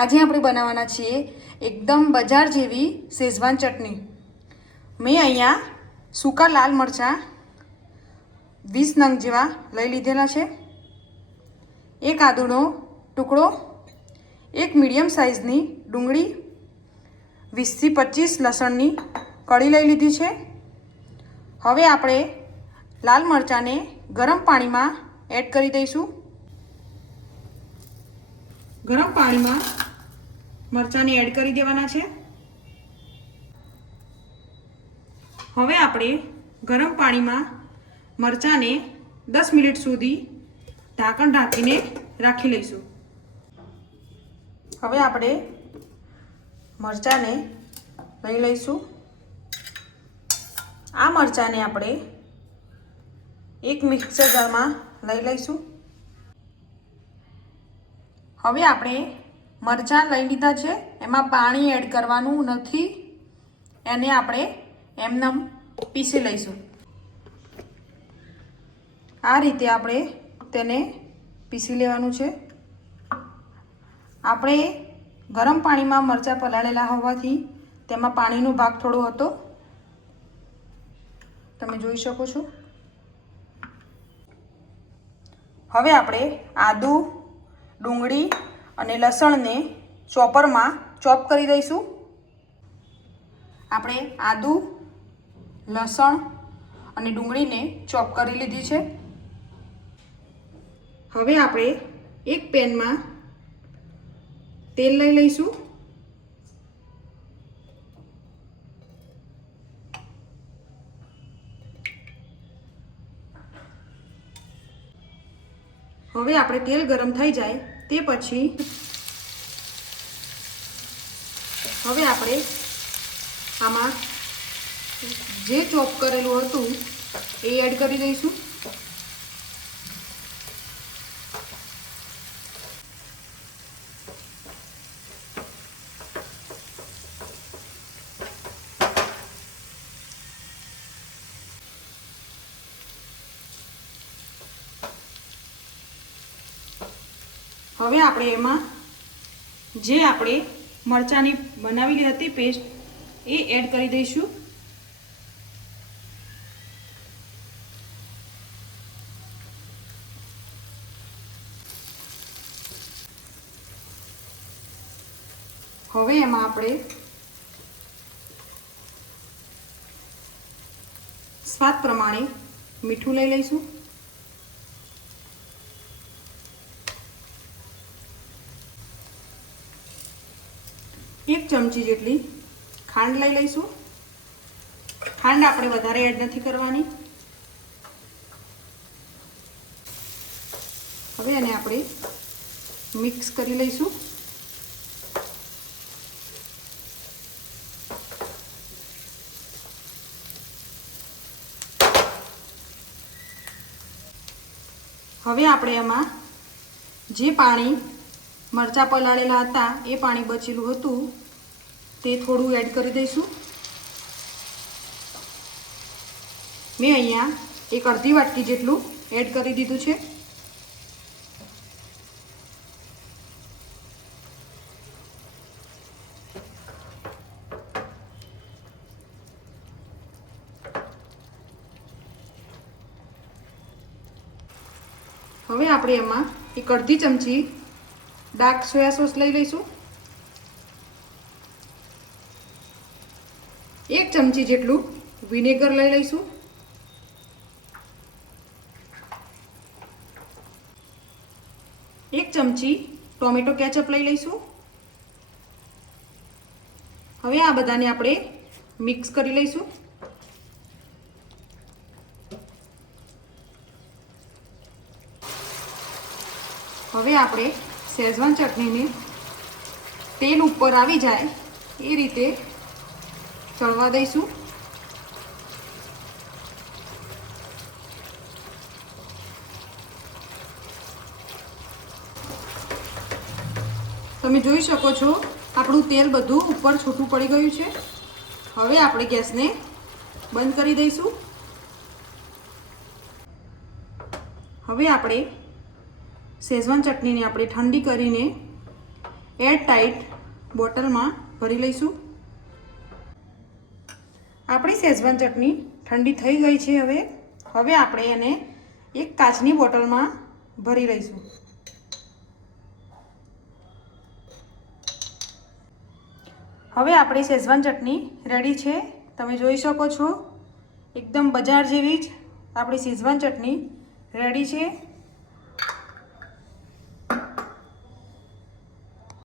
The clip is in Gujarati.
આજે આપણે બનાવવાના છીએ એકદમ બજાર જેવી શેઝવાન ચટણી। મેં અહીંયા સૂકા લાલ મરચાં 20 નંગ જેવા લઈ લીધેલા છે। એક આદુનો ટુકડો, એક મીડિયમ સાઇઝની ડુંગળી, 20 થી 25 લસણની કળી લઈ લીધી છે। હવે આપણે લાલ મરચાંને ગરમ પાણીમાં એડ કરી દઈશું। ગરમ પાણીમાં મરચાંને એડ કરી દેવાના છે। હવે આપણે ગરમ પાણીમાં મરચાંને 10 મિનિટ સુધી ઢાંકણ ઢાંકીને રાખી લઈશું। હવે આપણે મરચાંને લઈ લઈશું। આ મરચાંને આપણે એક મિક્સર જારમાં લઈ લઈશું। હવે આપણે મરચાં લઈ લીધા છે, એમાં પાણી એડ કરવાનું નથી, એને આપણે એમનેમ પીસી લઈશું। આ રીતે આપણે તેને પીસી લેવાનું છે। આપણે ગરમ પાણીમાં મરચાં પલાળેલા હોવાથી તેમાં પાણીનો ભાગ થોડો હતો, તમે જોઈ શકો છો। હવે આપણે આદુ, ડુંગળી અને લસણને ચોપરમાં ચોપ કરી દઈશું। આપણે આદુ, લસણ અને ડુંગળીને ચોપ કરી લીધી છે। હવે આપણે એક પેનમાં તેલ લઈ લઈશું। હવે આપણે તેલ ગરમ થઈ જાય તે પછી હવે આપણે આમાં જે ચોપ કરેલું હતું એ એડ કરી દઈશું। હવે આપણે એમાં જે આપણે મરચાંની બનાવેલી હતી પેસ્ટ એ એડ કરી દઈશું। હવે એમાં આપણે સ્વાદ પ્રમાણે મીઠું લઈ લઈશું। એક ચમચી જેટલી ખાંડ લઈ લઈશું। ખાંડ આપણે વધારે એડ નથી કરવાની। હવે એને આપણે મિક્સ કરી લઈશું। હવે આપણે એમાં જે પાણી મરચાં પલાળેલા હતા એ પાણી બચેલું હતું તે થોડું એડ કરી દઈશું। મેં અહીંયા એક અડધી વાટકી જેટલું એડ કરી દીધું છે। હવે આપણે એમાં એક અડધી ચમચી ડાર્ક સોયા સોસ લઈ લઈશું। એક ચમચી જેટલું વિનેગર લઈ લઈશું। એક ચમચી ટોમેટો કેચઅપ લઈ લઈશું। હવે આ બધાને આપણે મિક્સ કરી લઈશું। હવે આપણે શેઝવાન ચટણીને તેલ ઉપર આવી જાય એ રીતે ચડવા દઈશું। તમે જોઈ શકો છો આપણું તેલ બધું ઉપર છૂટું પડી ગયું છે। હવે આપણે ગેસને બંધ કરી દઈશું। હવે આપણે શેઝવાન ચટણીને આપણે ઠંડી કરીને એર ટાઈટ બોટલમાં ભરી લઈશું. આપણી શેઝવાન ચટણી ઠંડી થઈ ગઈ છે. હવે આપણે એને એક કાચની બોટલમાં ભરી લઈશું. હવે આપણી શેઝવાન ચટણી રેડી છે. તમે જોઈ શકો છો એકદમ બજાર જેવી જ આપણી શેઝવાન ચટણી રેડી છે.